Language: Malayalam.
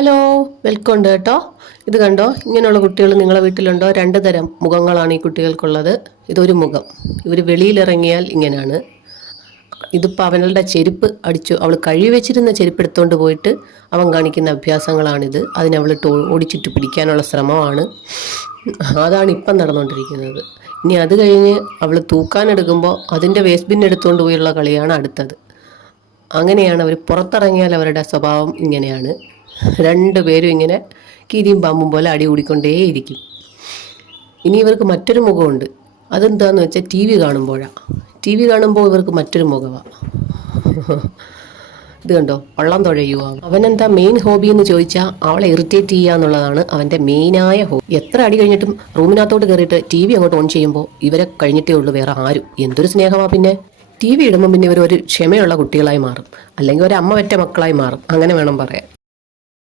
ഹലോ, വെൽക്കം ഉണ്ട് കേട്ടോ. ഇത് കണ്ടോ, ഇങ്ങനെയുള്ള കുട്ടികൾ നിങ്ങളെ വീട്ടിലുണ്ടോ? രണ്ട് തരം മുഖങ്ങളാണ് ഈ കുട്ടികൾക്കുള്ളത്. ഇതൊരു മുഖം. ഇവർ വെളിയിലിറങ്ങിയാൽ ഇങ്ങനെയാണ്. ഇതിപ്പോൾ അവനുടെ ചെരുപ്പ് അടിച്ചു, അവൾ കഴുകി വെച്ചിരുന്ന ചെരുപ്പ് എടുത്തുകൊണ്ട് പോയിട്ട് അവൻ കാണിക്കുന്ന അഭ്യാസങ്ങളാണിത്. അതിനവളിട്ട് ഓടിച്ചിട്ട് പിടിക്കാനുള്ള ശ്രമമാണ്. അതാണ് ഇപ്പം നടന്നുകൊണ്ടിരിക്കുന്നത്. ഇനി അത് കഴിഞ്ഞ് അവൾ തൂക്കാനെടുക്കുമ്പോൾ അതിൻ്റെ വേസ്റ്റ് ബിൻ എടുത്തുകൊണ്ട് പോയുള്ള കളിയാണ് അടുത്തത്. അങ്ങനെയാണ് അവർ പുറത്തിറങ്ങിയാൽ അവരുടെ സ്വഭാവം ഇങ്ങനെയാണ്. രണ്ടുപേരും ഇങ്ങനെ കീരിയും പാമ്പും പോലെ അടി കൂടിക്കൊണ്ടേയിരിക്കും. ഇനി ഇവർക്ക് മറ്റൊരു മുഖമുണ്ട്. അതെന്താന്ന് വെച്ചാൽ ടി വി കാണുമ്പോൾ ഇവർക്ക് മറ്റൊരു മുഖമാണ്. ഇത് കണ്ടോ, വള്ളം തുഴയുക. അവനെന്താ മെയിൻ ഹോബി എന്ന് ചോദിച്ചാൽ അവളെ ഇറിറ്റേറ്റ് ചെയ്യുക എന്നുള്ളതാണ് അവൻ്റെ മെയിനായ ഹോബി. എത്ര അടി കഴിഞ്ഞിട്ടും റൂമിനകത്തോട്ട് കയറിയിട്ട് ടി വി അങ്ങോട്ട് ഓൺ ചെയ്യുമ്പോൾ ഇവരെ കഴിഞ്ഞിട്ടേ ഉള്ളൂ വേറെ ആരും. എന്തൊരു സ്നേഹമാണ്. പിന്നെ ടി വി ഇടുമ്പോൾ പിന്നെ ഇവർ ഒരു ക്ഷമയുള്ള കുട്ടികളായി മാറും, അല്ലെങ്കിൽ ഒരു അമ്മ പെറ്റ മക്കളായി മാറും. അങ്ങനെ വേണം പറയാൻ.